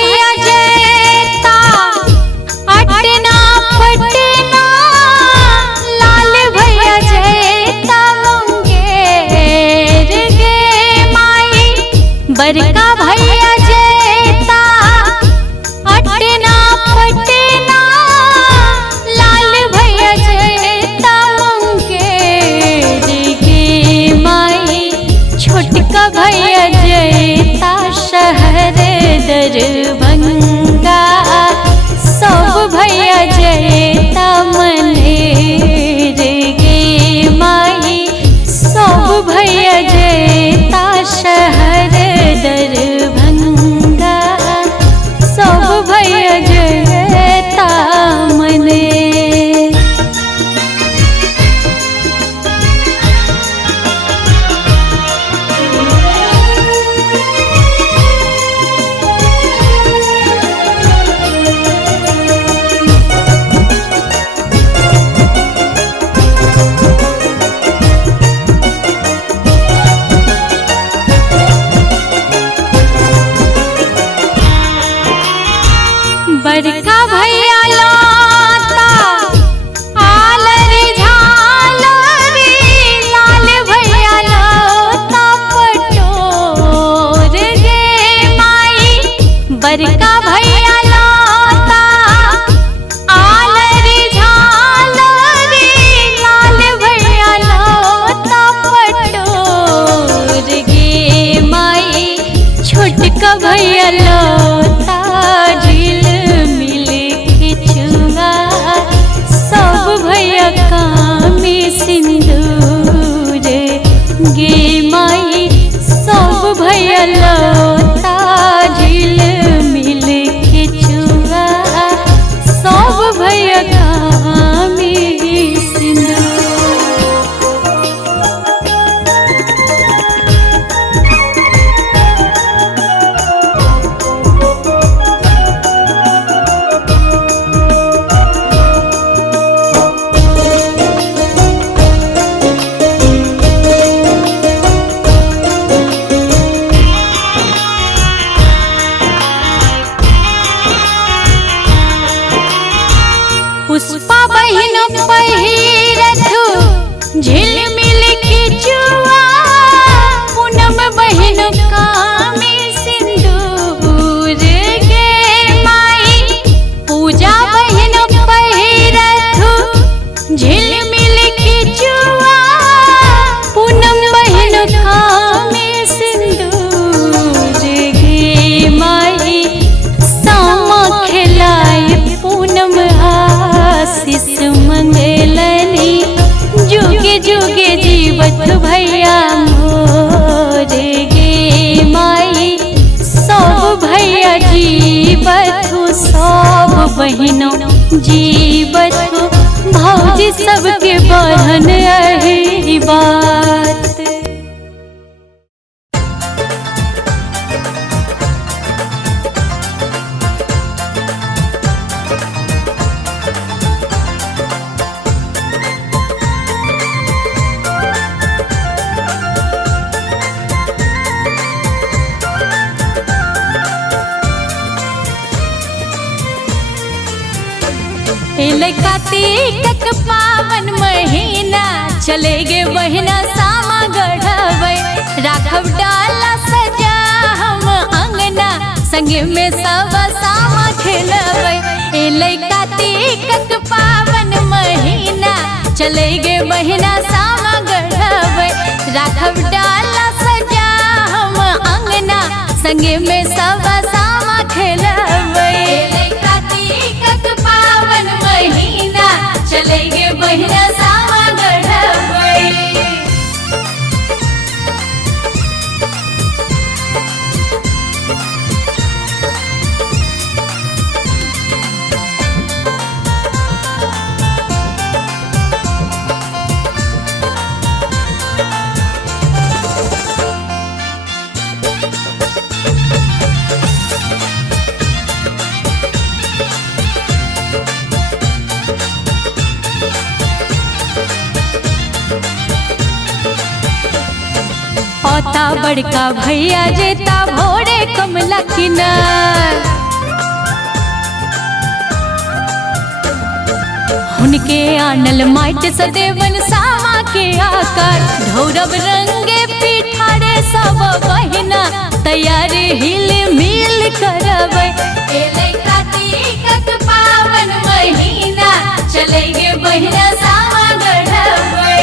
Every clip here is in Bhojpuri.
भैया जेता अटना पटना, लाल भैया जेता मुंगेर गे माई। बड़का भैया जेता अटना पटना, लाल भैया जेता मुंगेर गे माई। छोटका भैया जेता शहर दरभंगा, सब भैया जेता मनेर गे माई। सब भैया जेता शहर दरभंगा, सब भैया जेता मनेर। बड़का भैया लाता आलरी झालरी, लाल भैया लाता पटोर गे माई। बड़का भैया लाता आलरी झालरी, लाल भैया लाता पटोर गे माई। छोटका भैया लाता कामी सिंदूर गे माई। सब भैया लौता झिल मिल के चुआ, सब भैया कामी सिंदूर। पुष्पा बहिन पहिरथु झिलमिल के चुआ, पूनम बहिन कामी सिंदूर गे माई। पूजा बहिन पहिरथु झिलमिल के चुआ, पूनम बहिन कामी सिंदूर गे माई। सामा खिलाए पूनम आशीष मंगलनी, जुगे जुगे जीवत भैया मोर गे माई। सब भैया जीवत, सब बहिनों जीवत, भौजी सबके बहन रही बात। कार्तिक पावन महीना, चले गे बहिना सामा गढ़वे। राघव डाला सजा हम अंगना, संगे में सब सामा खेलवे। एले कार्तिक पावन महीना, चले गे बहिना सामा गढ़वे। राघव डाला सजा हम अंगना, संगे में सब सामा खेलवे। कार्तिक पावन महीना, चले गे बहिना सामा गढ़वे। होता बड़का भैया जेता भोरे कमला किनार। आनल माइट सदेवन सामा के आकार ढौरब रंगे पिठारे सब बहिना तैयार हिल मिल करबै एले कार्तिक पावन महीना चलेगे बहिना सामा गढ़बै।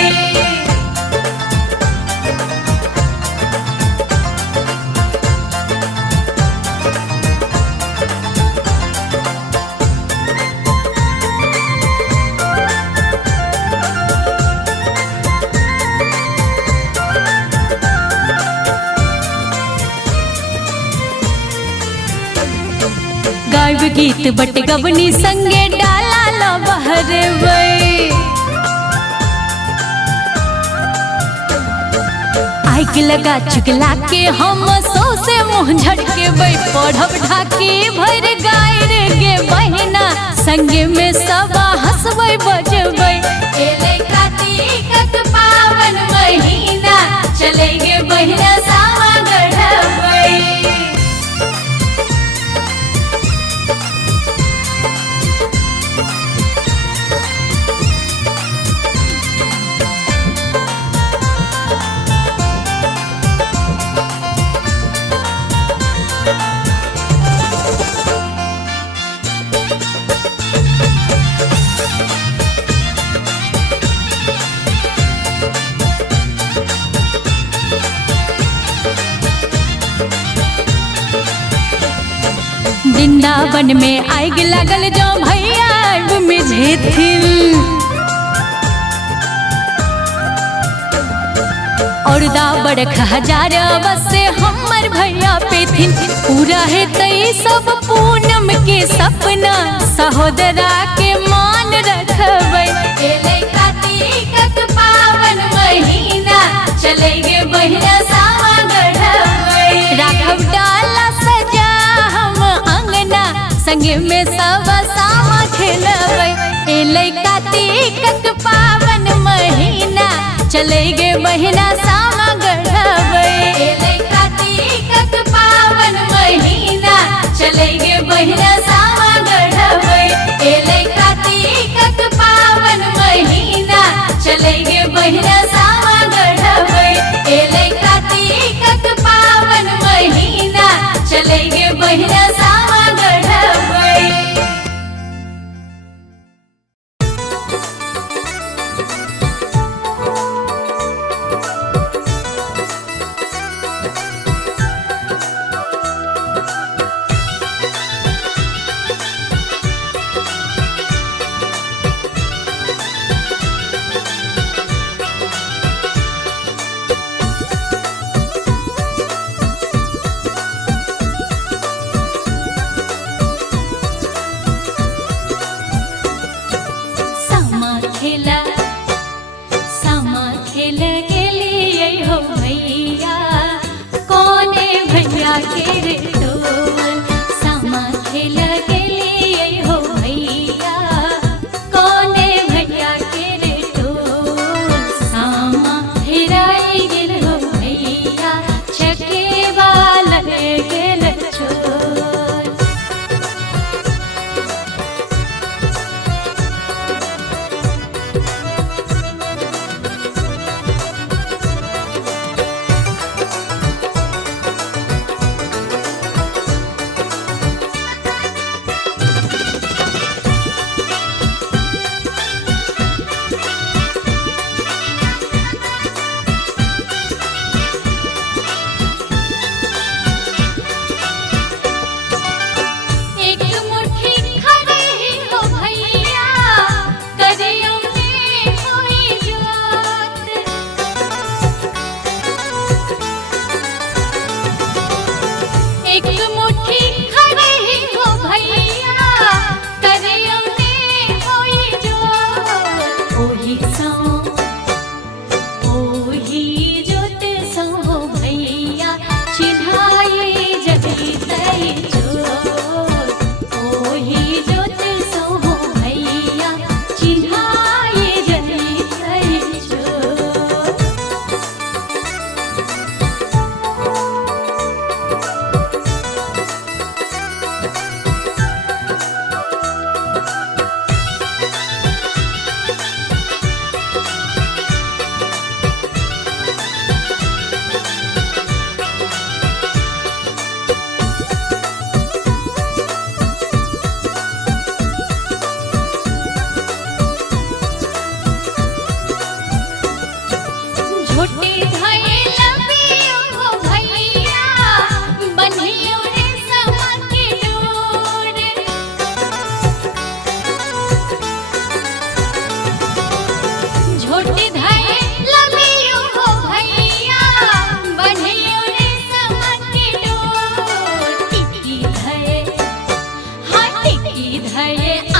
गायब गीत बट गवनी संगे डाला लो बहरबै आग लगा चुगला के हम सो से मुँह झटकेबै पढ़ब ढाकी भर गायर गे बहिना संगे में सब हंसबै बजबै एले कार्तिक पावन महीना चलेगे बहिना सामा गढ़बै। वृंदावन में आग लागल जो भैया में झेथिन और दाबड़ हजार से हमर भैया पेथिन पूरा है तई सब पूनम के सपना सहोदरा के मान रखबै एले कार्तिक पावन महीना चलेगे बहिना सामा गढ़बै राघव डाला सजा हम अंगना संगे में सब सामा खेलबै एले कार्तिक पावन महीना चलेगे बहिना सामा गढ़बै एले कार्तिक पावन महीना चलेगे बहिना सामा गढ़बै एले कार्तिक पावन महीना चलेगे बहिना सामा गढ़बै एले कार्तिक पावन महीना चलेगे बहिना सामा गढ़बै। है ये